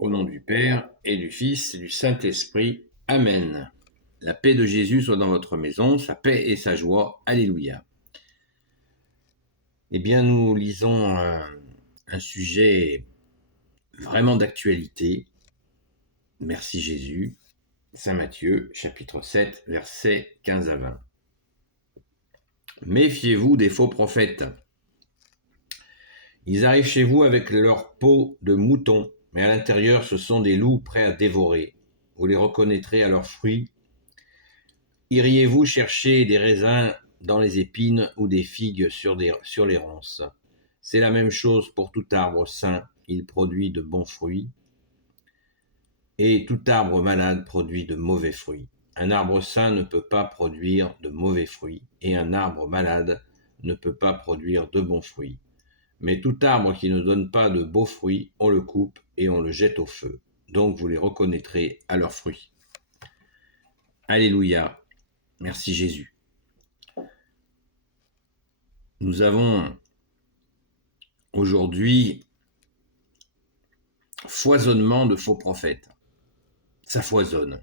Au nom du Père, et du Fils, et du Saint-Esprit. Amen. La paix de Jésus soit dans votre maison, sa paix et sa joie. Alléluia. Eh bien, nous lisons un sujet vraiment d'actualité. Merci Jésus. Saint Matthieu, chapitre 7, versets 15 à 20. Méfiez-vous des faux prophètes. Ils arrivent chez vous avec leur peau de mouton, mais à l'intérieur, ce sont des loups prêts à dévorer. Vous les reconnaîtrez à leurs fruits. Iriez-vous chercher des raisins dans les épines ou des figues sur les ronces? C'est la même chose pour tout arbre sain, il produit de bons fruits, et tout arbre malade produit de mauvais fruits. Un arbre sain ne peut pas produire de mauvais fruits, et un arbre malade ne peut pas produire de bons fruits. Mais tout arbre qui ne donne pas de beaux fruits, on le coupe et on le jette au feu. Donc vous les reconnaîtrez à leurs fruits. Alléluia. Merci Jésus. Nous avons aujourd'hui foisonnement de faux prophètes. Ça foisonne,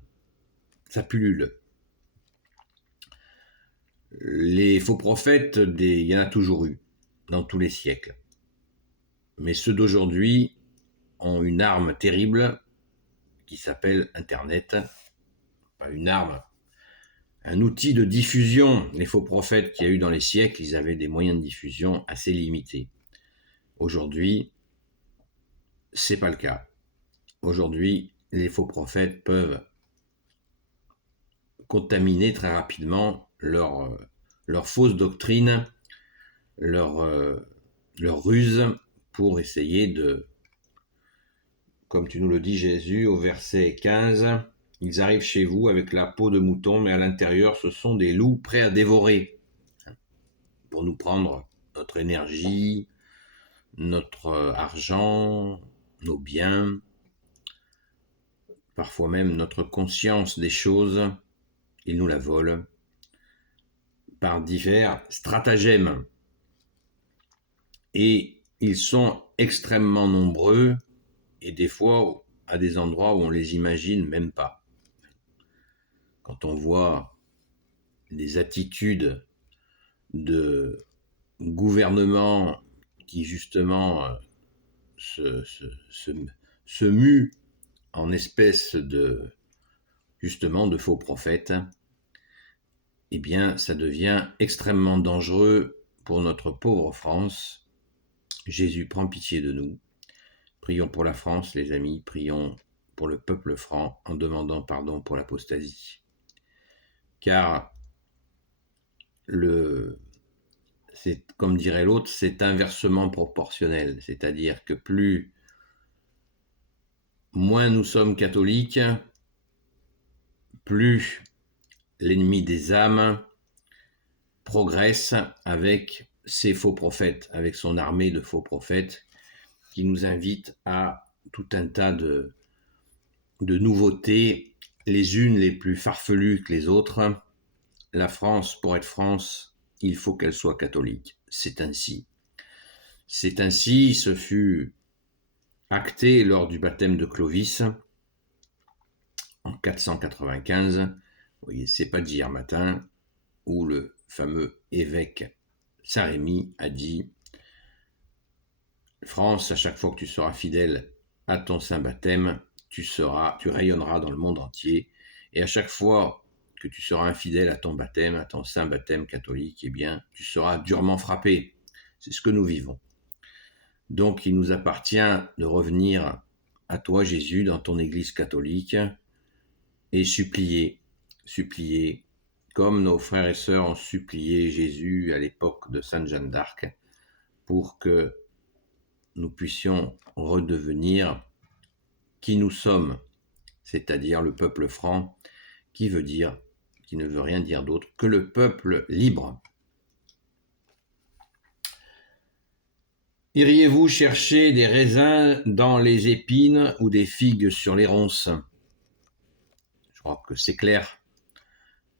ça pullule. Les faux prophètes, il y en a toujours eu, dans tous les siècles. Mais ceux d'aujourd'hui ont une arme terrible qui s'appelle Internet. Pas une arme, un outil de diffusion. Les faux prophètes qu'il y a eu dans les siècles, ils avaient des moyens de diffusion assez limités. Aujourd'hui, c'est pas le cas. Aujourd'hui, les faux prophètes peuvent contaminer très rapidement leur fausse doctrine, leur ruse pour essayer de, comme tu nous le dis Jésus au verset 15, ils arrivent chez vous avec la peau de mouton, mais à l'intérieur ce sont des loups prêts à dévorer, pour nous prendre notre énergie, notre argent, nos biens, parfois même notre conscience des choses. Ils nous la volent par divers stratagèmes. Et ils sont extrêmement nombreux et des fois à des endroits où on les imagine même pas. Quand on voit des attitudes de gouvernement qui justement se muent en espèces de faux prophètes, eh bien ça devient extrêmement dangereux pour notre pauvre France. Jésus prend pitié de nous. Prions pour la France, les amis, prions pour le peuple franc en demandant pardon pour l'apostasie. Car c'est, comme dirait l'autre, c'est inversement proportionnel. C'est-à-dire que moins nous sommes catholiques, plus l'ennemi des âmes progresse avec ses faux prophètes, avec son armée de faux prophètes qui nous invite à tout un tas de nouveautés, les unes les plus farfelues que les autres. La France, pour être France, il faut qu'elle soit catholique. C'est ainsi. C'est ainsi, ce fut acté lors du baptême de Clovis en 495. Vous voyez, c'est pas d'hier matin, où le fameux évêque Saint-Rémy a dit: France, à chaque fois que tu seras fidèle à ton saint baptême, tu rayonneras dans le monde entier. Et à chaque fois que tu seras infidèle à ton baptême, à ton saint baptême catholique, eh bien, tu seras durement frappé. C'est ce que nous vivons. Donc, il nous appartient de revenir à toi, Jésus, dans ton Église catholique et supplier, comme nos frères et sœurs ont supplié Jésus à l'époque de Sainte Jeanne d'Arc, pour que nous puissions redevenir qui nous sommes, c'est-à-dire le peuple franc, qui ne veut rien dire d'autre que le peuple libre. Iriez-vous chercher des raisins dans les épines ou des figues sur les ronces? Je crois que c'est clair.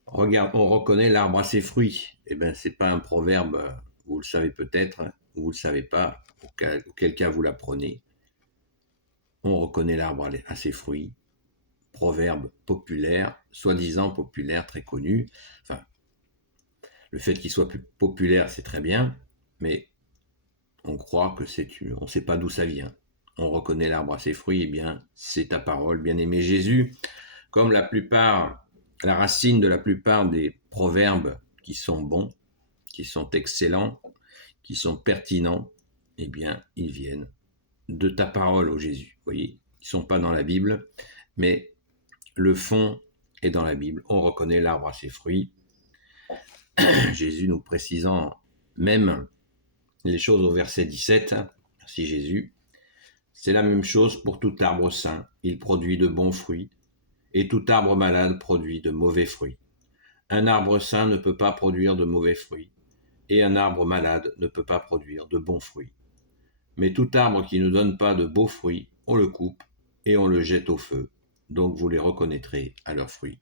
Regarde, on reconnaît l'arbre à ses fruits. Eh bien, c'est pas un proverbe, vous le savez peut-être, ou vous le savez pas, auquel cas vous l'apprenez. On reconnaît l'arbre à ses fruits. Proverbe populaire, soi-disant populaire, très connu. Enfin, le fait qu'il soit plus populaire, c'est très bien, mais on croit que on ne sait pas d'où ça vient. On reconnaît l'arbre à ses fruits, eh bien, c'est ta parole, bien-aimé Jésus. Comme la racine de la plupart des proverbes qui sont bons, qui sont excellents, qui sont pertinents, eh bien, ils viennent de ta parole, ô Jésus. Vous voyez, ils ne sont pas dans la Bible, mais le fond est dans la Bible. On reconnaît l'arbre à ses fruits. Jésus nous précisant même les choses au verset 17. Merci Jésus. C'est la même chose pour tout arbre sain. Il produit de bons fruits, et tout arbre malade produit de mauvais fruits. Un arbre sain ne peut pas produire de mauvais fruits, et un arbre malade ne peut pas produire de bons fruits. Mais tout arbre qui ne donne pas de beaux fruits, on le coupe et on le jette au feu. Donc vous les reconnaîtrez à leurs fruits.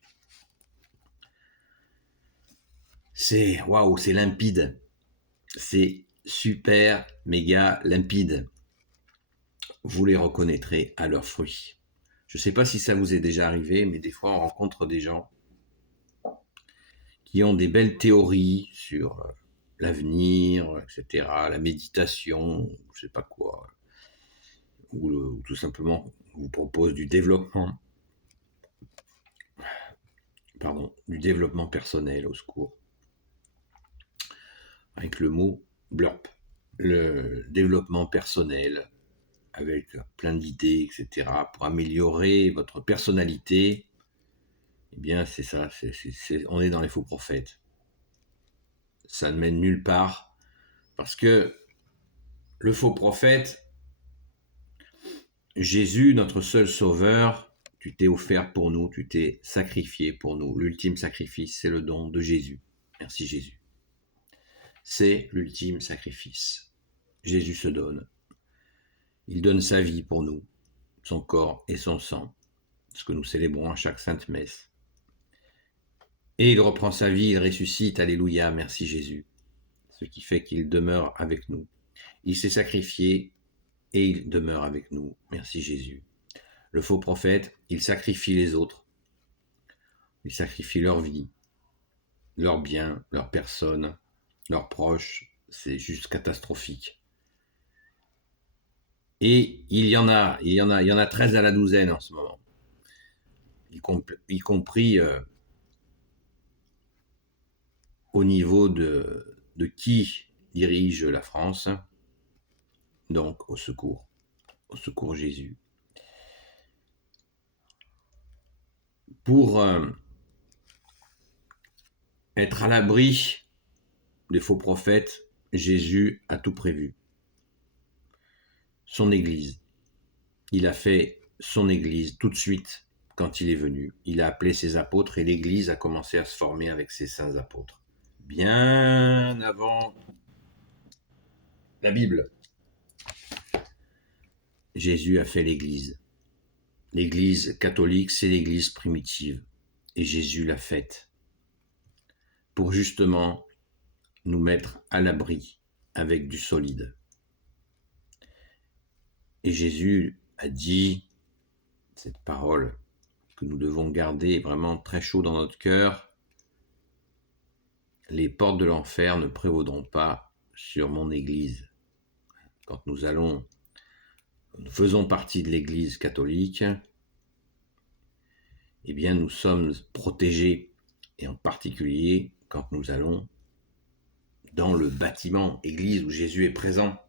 C'est waouh, c'est limpide. C'est super, méga limpide. Vous les reconnaîtrez à leurs fruits. Je ne sais pas si ça vous est déjà arrivé, mais des fois on rencontre des gens qui ont des belles théories sur l'avenir, etc., la méditation, je sais pas quoi, ou tout simplement vous propose du développement personnel, au secours, avec le mot blurp, le développement personnel, avec plein d'idées, etc., pour améliorer votre personnalité. Eh bien, c'est ça, on est dans les faux prophètes. Ça ne mène nulle part, parce que le faux prophète, Jésus, notre seul sauveur, tu t'es offert pour nous, tu t'es sacrifié pour nous. L'ultime sacrifice, c'est le don de Jésus. Merci Jésus. C'est l'ultime sacrifice. Jésus se donne. Il donne sa vie pour nous, son corps et son sang, ce que nous célébrons à chaque sainte messe. Et il reprend sa vie, il ressuscite, alléluia, merci Jésus. Ce qui fait qu'il demeure avec nous. Il s'est sacrifié et il demeure avec nous, merci Jésus. Le faux prophète, il sacrifie les autres. Il sacrifie leur vie, leurs biens, leurs personnes, leurs proches. C'est juste catastrophique. Et il y en a 13 à la douzaine en ce moment. Y compris au niveau de qui dirige la France. Donc, au secours Jésus. Pour être à l'abri des faux prophètes, Jésus a tout prévu. Son Église. Il a fait son Église tout de suite quand il est venu. Il a appelé ses apôtres et l'Église a commencé à se former avec ses saints apôtres. Bien avant la Bible. Jésus a fait l'Église. L'Église catholique, c'est l'Église primitive. Et Jésus l'a faite pour justement nous mettre à l'abri avec du solide. Et Jésus a dit cette parole que nous devons garder vraiment très chaud dans notre cœur. Les portes de l'enfer ne prévaudront pas sur mon Église. Quand nous faisons partie de l'Église catholique, eh bien nous sommes protégés, et en particulier quand nous allons dans le bâtiment Église où Jésus est présent.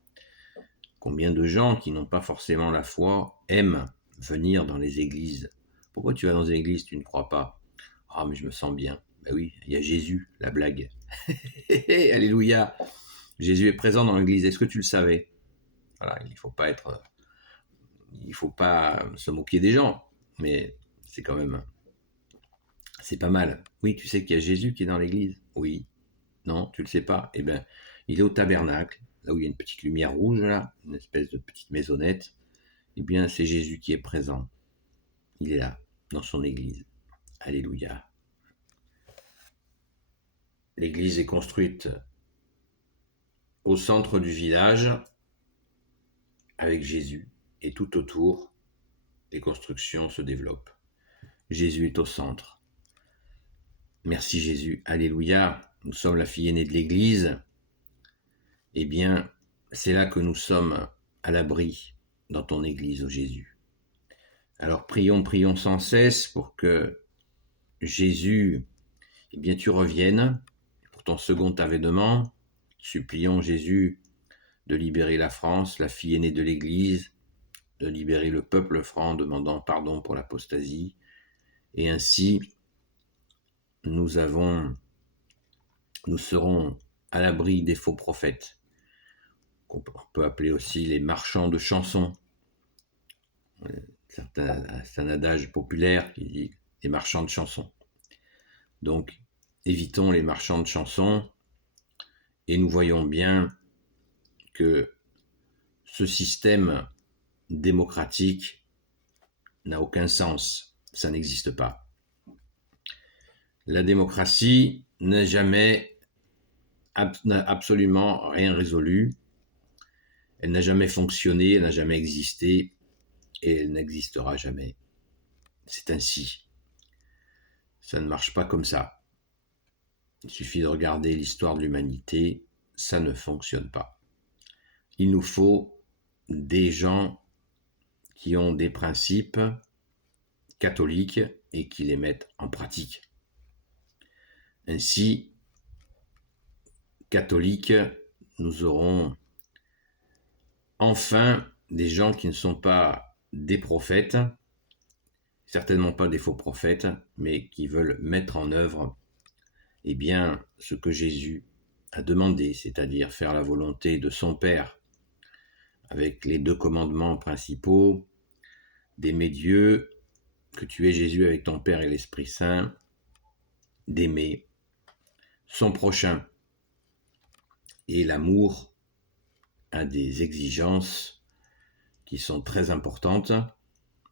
Combien de gens qui n'ont pas forcément la foi aiment venir dans les églises? Pourquoi tu vas dans les églises, tu ne crois pas? Ah, mais je me sens bien. Ben oui, il y a Jésus, la blague. Alléluia. Jésus est présent dans l'église. Est-ce que tu le savais? Voilà, il ne faut pas se moquer des gens, mais c'est quand même, c'est pas mal. Oui, tu sais qu'il y a Jésus qui est dans l'église? Oui. Non, tu le sais pas? Eh bien, il est au tabernacle, là où il y a une petite lumière rouge, là, une espèce de petite maisonnette. Eh bien, c'est Jésus qui est présent. Il est là, dans son église. Alléluia. L'église est construite au centre du village, avec Jésus, et tout autour, les constructions se développent. Jésus est au centre. Merci Jésus, alléluia, nous sommes la fille aînée de l'Église. Eh bien, c'est là que nous sommes à l'abri dans ton Église, ô Jésus. Alors prions sans cesse pour que Jésus, eh bien, tu reviennes pour ton second avènement. Supplions Jésus de libérer la France, la fille aînée de l'Église, de libérer le peuple franc, demandant pardon pour l'apostasie. Et ainsi, nous serons à l'abri des faux prophètes, qu'on peut appeler aussi les marchands de chansons. C'est un adage populaire qui dit les marchands de chansons. Donc, évitons les marchands de chansons et nous voyons bien que ce système démocratique n'a aucun sens, ça n'existe pas. La démocratie n'a absolument rien résolu, elle n'a jamais fonctionné, elle n'a jamais existé et elle n'existera jamais. C'est ainsi. Ça ne marche pas comme ça. Il suffit de regarder l'histoire de l'humanité, ça ne fonctionne pas. Il nous faut des gens qui ont des principes catholiques et qui les mettent en pratique. Ainsi, catholiques, nous aurons enfin des gens qui ne sont pas des prophètes, certainement pas des faux prophètes, mais qui veulent mettre en œuvre eh bien, ce que Jésus a demandé, c'est-à-dire faire la volonté de son Père, avec les 2 commandements principaux, d'aimer Dieu, que tu es Jésus avec ton Père et l'Esprit Saint, d'aimer son prochain. Et l'amour a des exigences qui sont très importantes.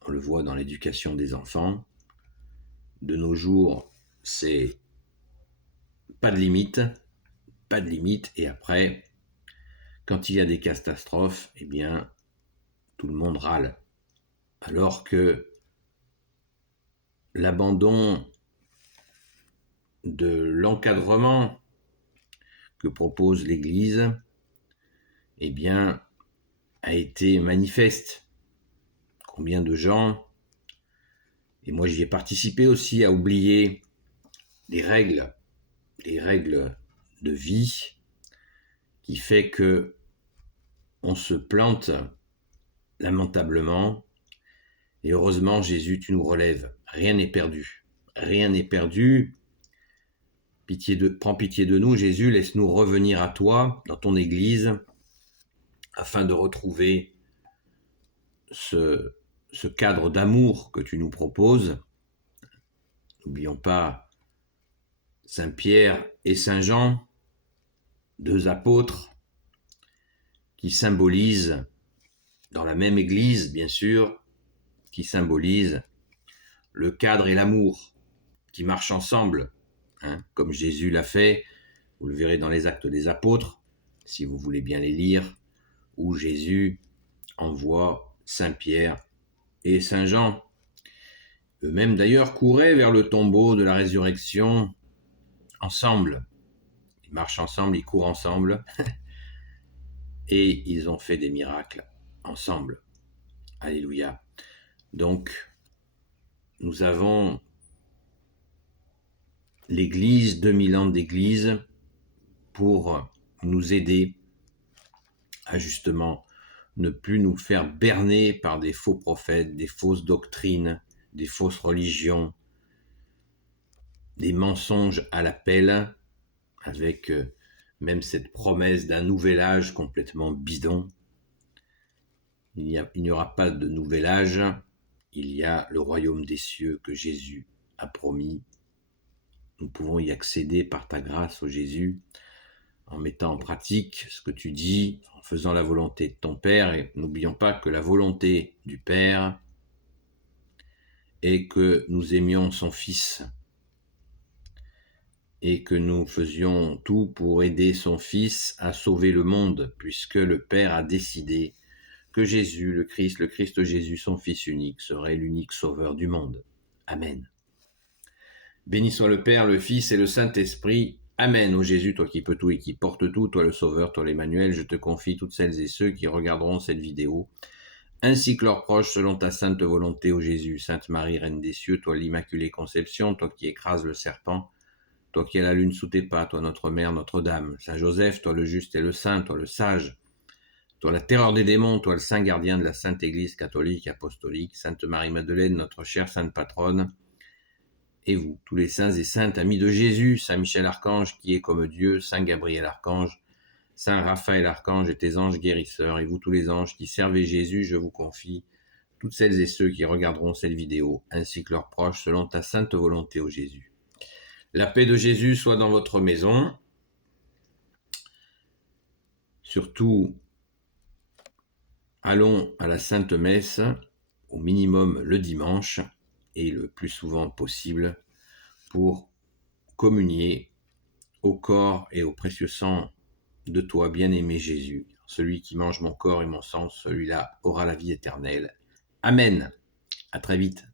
On le voit dans l'éducation des enfants. De nos jours, c'est pas de limite, et après, quand il y a des catastrophes, eh bien, tout le monde râle. Alors que l'abandon de l'encadrement que propose l'Église, eh bien, a été manifeste. Combien de gens, et moi j'y ai participé aussi, à oublier les règles de vie, qui fait que on se plante lamentablement. Et heureusement, Jésus, tu nous relèves. Rien n'est perdu. Rien n'est perdu. Prends pitié de nous, Jésus, laisse-nous revenir à toi, dans ton Église, afin de retrouver ce cadre d'amour que tu nous proposes. N'oublions pas Saint Pierre et Saint Jean, 2 apôtres, qui symbolisent, dans la même Église, bien sûr, qui symbolisent le cadre et l'amour, qui marchent ensemble, comme Jésus l'a fait. Vous le verrez dans les Actes des Apôtres, si vous voulez bien les lire, où Jésus envoie Saint Pierre et Saint Jean. Eux-mêmes d'ailleurs couraient vers le tombeau de la résurrection ensemble. Ils marchent ensemble, ils courent ensemble, et ils ont fait des miracles ensemble. Alléluia. Donc, nous avons l'Église, 2000 ans d'Église, pour nous aider à justement ne plus nous faire berner par des faux prophètes, des fausses doctrines, des fausses religions, des mensonges à l'appel, avec même cette promesse d'un nouvel âge complètement bidon. Il n'y aura pas de nouvel âge, il y a le royaume des cieux que Jésus a promis. Nous pouvons y accéder par ta grâce, ô Jésus, en mettant en pratique ce que tu dis, en faisant la volonté de ton Père. Et n'oublions pas que la volonté du Père est que nous aimions son Fils et que nous faisions tout pour aider son Fils à sauver le monde, puisque le Père a décidé que Jésus, le Christ Jésus, son Fils unique, serait l'unique sauveur du monde. Amen. Béni soit le Père, le Fils et le Saint-Esprit. Amen. Ô Jésus, toi qui peux tout et qui portes tout, toi le Sauveur, toi l'Emmanuel, je te confie toutes celles et ceux qui regarderont cette vidéo, ainsi que leurs proches, selon ta sainte volonté, ô Jésus. Sainte Marie, Reine des cieux, toi l'Immaculée Conception, toi qui écrases le serpent, toi qui as la lune sous tes pas, toi notre Mère, Notre-Dame. Saint Joseph, toi le juste et le saint, toi le sage, toi la terreur des démons, toi le saint gardien de la Sainte Église catholique apostolique. Sainte Marie-Madeleine, notre chère sainte patronne, et vous, tous les saints et saintes amis de Jésus, Saint Michel Archange qui est comme Dieu, Saint Gabriel Archange, Saint Raphaël Archange et tes anges guérisseurs, et vous tous les anges qui servez Jésus, je vous confie toutes celles et ceux qui regarderont cette vidéo, ainsi que leurs proches, selon ta sainte volonté, ô Jésus. La paix de Jésus soit dans votre maison. Surtout, allons à la Sainte Messe, au minimum le dimanche, et le plus souvent possible, pour communier au corps et au précieux sang de toi, bien-aimé Jésus. Celui qui mange mon corps et mon sang, celui-là aura la vie éternelle. Amen. À très vite.